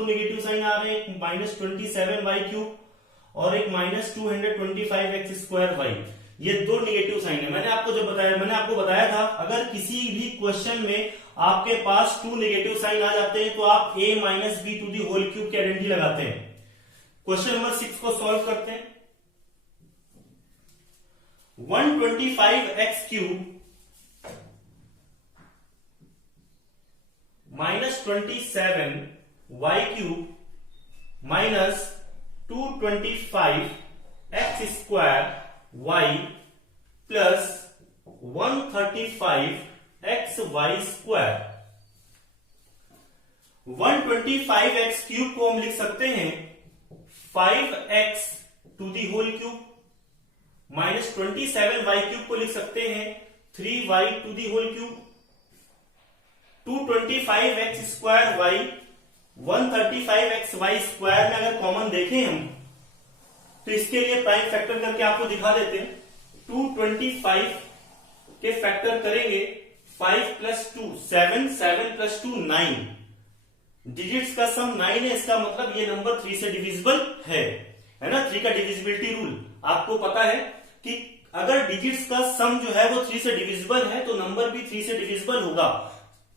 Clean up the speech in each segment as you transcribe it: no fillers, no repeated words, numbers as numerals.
दो negative sign आ रहे हैं, एक -27y³ और एक -225x²y। ये दो नेगेटिव साइन है। मैंने आपको बताया था अगर किसी भी क्वेश्चन में आपके पास 2 नेगेटिव साइन आ जाते हैं तो आप a - b⁵ की आइडेंटिटी लगाते हैं। क्वेश्चन नंबर 6 को सॉल्व करते हैं। 125x³ -27y³ -225x² plus 135xy²। 125x³ को हम लिख सकते हैं 5x³ -27y³ को लिख सकते हैं 3y³। 225x²y 135xy² में अगर कॉमन देखें हम तो इसके लिए प्राइम फैक्टर करके आपको दिखा देते हैं। 225 के फैक्टर करेंगे 5 + 2 7, 7 + 2 9। डिजिट्स का सम 9 है, इसका मतलब ये नंबर 3 से डिविजिबल है ना। 3 का डिविजिबिलिटी रूल आपको पता है कि अगर डिजिट्स का सम जो है वो 3 से डिविजिबल है तो नंबर भी 3 से डिविजिबल होगा।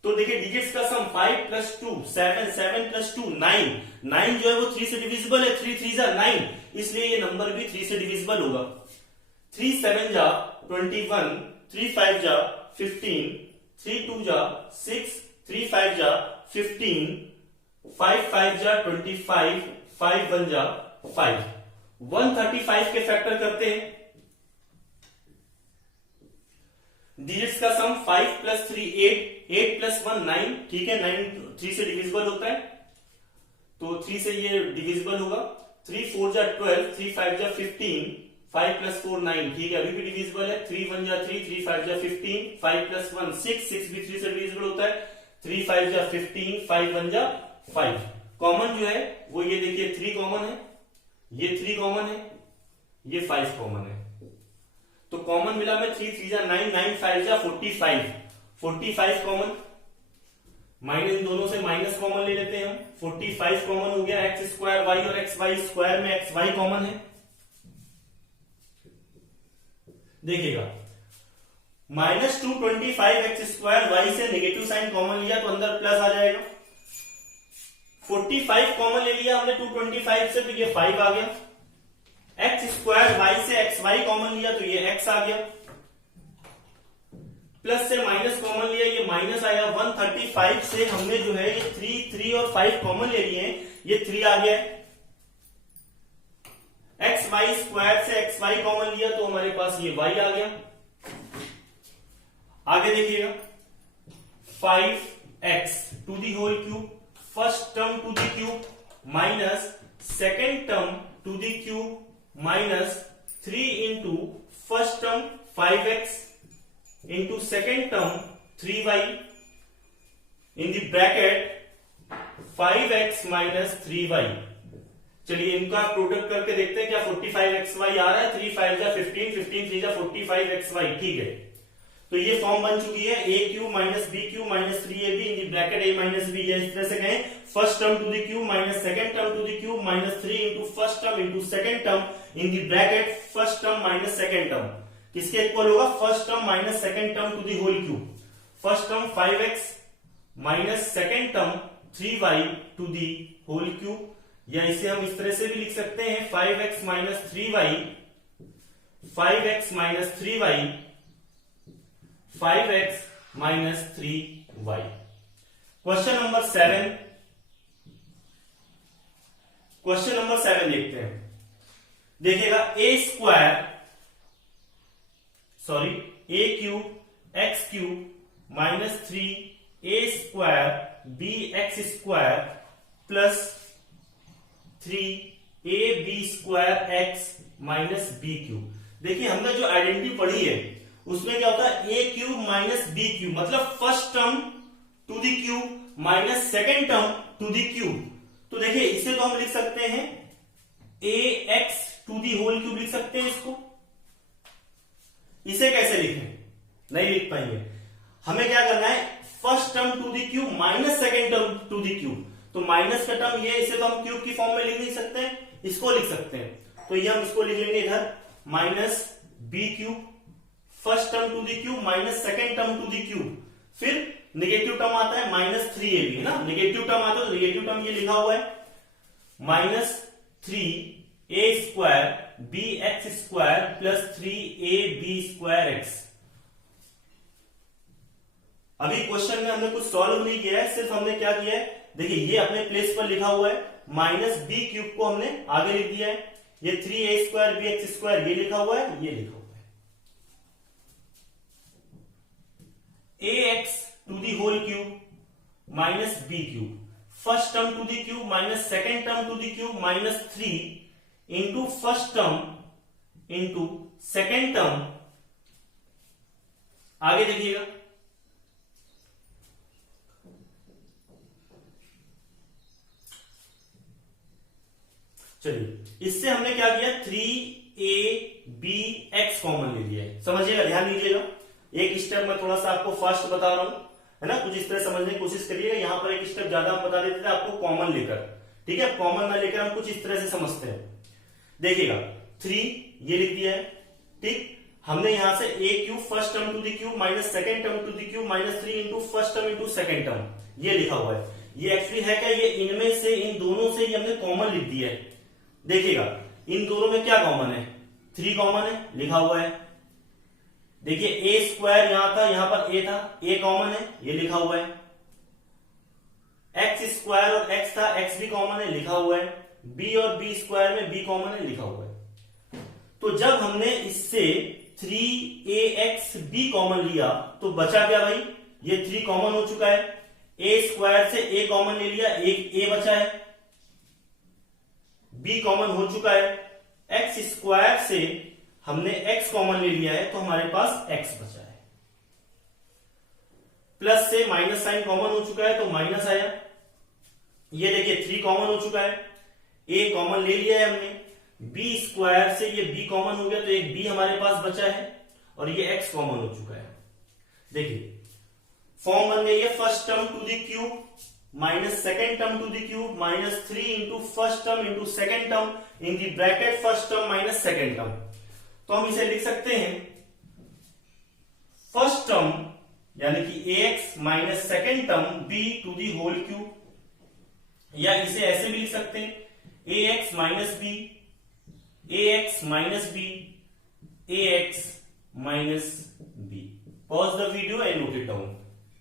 तो देखिए डिजिट्स का सम 5 + 2 7, 7 + 2 9। 9 जो है वो 3 से डिविजिबल है, 3 3 9, इसलिए ये नंबर भी 3 से डिविजिबल होगा। 3 7 जा 21, 3 5 जा 15, 3 2 जा 6, 3 5 जा 15, 5 5 जा 25, 5 1 जा 5। 135 के फैक्टर करते हैं। डिजिट्स का सम 5 + 3 8, 8 + 1 9, ठीक है। 9 3 से डिविजिबल होता है तो 3 से ये डिविजिबल होगा। 3 4 जा 12, 3 5 जा 15, 5 + 4 9, ठीक है, अभी भी डिविजिबल है। 3 1 जा 3, 3 5 जा 15, 5 + 1 6, 6 भी 3 से डिविजिबल होता है। 3 5 जा 15, 5 1 जा 5। कॉमन जो है वो ये देखिए 3 कॉमन है, ये 3 कॉमन है, ये 5 कॉमन है। तो कॉमन मिला में 3 3 जा 9, 9 5 जा 45, 45 कॉमन। माइनस इन दोनों से माइनस कॉमन ले लेते हैं हम। 45 कॉमन हो गया। x² y और xy² में xy कॉमन है। देखिएगा -225x² y से नेगेटिव साइन कॉमन लिया तो अंदर प्लस आ जाएगा। 45 कॉमन ले लिया हमने 225 से तो ये 5 आ गया। x² y से xy कॉमन लिया तो ये x आ गया। प्लस से माइनस कॉमन लिया, ये माइनस आया। 135 से हमने जो है ये 3 3 और 5 कॉमन ले लिए हैं, ये 3 आ गया। xy² से xy कॉमन लिया तो हमारे पास ये y आ गया। आगे देखिएगा 5x³ first term to the cube minus second term to the cube minus 3 into first term 5x into second term 3y in the bracket 5x - 3y। चलिए इनका प्रोडक्ट करके देखते हैं क्या 45xy आ रहा है। 3 5 जा 15, 15 3 जा 45xy, ठीक है। तो ये फॉर्म बन चुकी है a³ - b³ - 3ab in the bracket a - b। या इस तरह से कहें first term to the cube minus second term to the cube minus 3 into first term into second term in the bracket first term minus second term. किसके equal होगा? First term minus second term to the whole cube. First term 5x minus second term 3y to the whole cube. या इसे हम इस तरह से भी लिख सकते हैं 5x - 3y 5x - 3y 5x - 3y। Question number 7 देखते हैं। देखिएगा a³ x³ minus 3a² bx² plus 3ab² x minus b³। देखिए हमने जो आइडेंटिटी पढ़ी है उसमें क्या होता है a³ माइनस b³ मतलब first term to the cube minus second term to the cube. तो देखिए इसे तो हम लिख सकते हैं ax to the whole cube लिख सकते हैं इसको। इसे कैसे लिखें? नहीं लिख पाएंगे। हमें क्या करना है first term to the cube minus second term to the cube. तो माइनस का टर्म ये, इसे तो हम क्यूब की फॉर्म में लिख नहीं सकते हैं, इसको लिख सकते हैं। तो ये हम इसको लिख लेंगे इधर minus B cube first term to the cube minus second term to the cube, फिर नेगेटिव टर्म आता है माइनस 3ab, है ना, नेगेटिव टर्म आता है तो नेगेटिव टर्म ये लिखा हुआ है minus 3a square B X square plus 3ab square X. अभी क्वेश्चन में हमने कुछ सॉल्व नहीं किया है, सिर्फ हमने क्या किया है, देखिए ये अपने प्लेस पर लिखा हुआ है, माइनस बी क्यूब को हमने आगे लिख दिया है, ये 3a square B X square ये लिखा हुआ है, ये लिखा हुआ है ax to the whole cube minus B cube first term to the cube minus second term to the cube minus 3 into first term into second term. आगे देखिएगा, चलिए इससे हमने क्या किया 3ab कॉमन ले लिया है। समझिएगा, ध्यान दीजिएगा, एक स्टेप मैं थोड़ा सा आपको फास्ट बता रहा हूं, है ना, कुछ इस तरह समझने की कोशिश करिएगा। यहां पर एक स्टेप ज्यादा हम बता देते थे आपको कॉमन लेकर, ठीक है, कॉमन ना लेकर हम कुछ इस तरह से समझते हैं। देखिएगा 3 ये लिख दिया है, ठीक, हमने यहां से a cube first term to the cube minus second term to the cube minus 3 into first term into second term ये लिखा हुआ है। ये एक्चुअली है क्या, ये इनमें से इन दोनों से ये हमने कॉमन लिख दिया है। देखिएगा इन दोनों में क्या कॉमन है, 3 कॉमन है, लिखा हुआ है। देखिए ए स्क्वायर यहां था, यहां पर ए था, ए कॉमन है, ये लिखा हुआ है। एक्स स्क्वायर और एक्स था, एक्स भी कॉमन है, लिखा हुआ है। बी और बी स्क्वायर में बी कॉमन है, लिखा हुआ है। तो जब हमने इससे 3ax कॉमन लिया तो बचा क्या भाई, ये 3 कॉमन हो चुका है, ए स्क्वायर से ए कॉमन ले लिया, एक ए बचा है, बी कॉमन हो चुका है, एक्स स्क्वायर से हमने x कॉमन ले लिया है तो हमारे पास x बचा है, प्लस से माइनस साइन कॉमन हो चुका है तो माइनस आया। ये देखिए 3 कॉमन हो चुका है, a कॉमन ले लिया है हमने, b स्क्वायर से ये b कॉमन हो गया तो एक b हमारे पास बचा है और ये x कॉमन हो चुका है। देखिए फॉर्म बन गई है first term to the cube minus second term to the cube minus 3 into first term into second term in the bracket first term minus second term. तो हम इसे लिख सकते हैं फर्स्ट टर्म यानी कि ax minus second term b to the whole cube, या इसे ऐसे भी लिख सकते हैं ax minus b, ax minus b, ax minus b। Pause the video and note it down.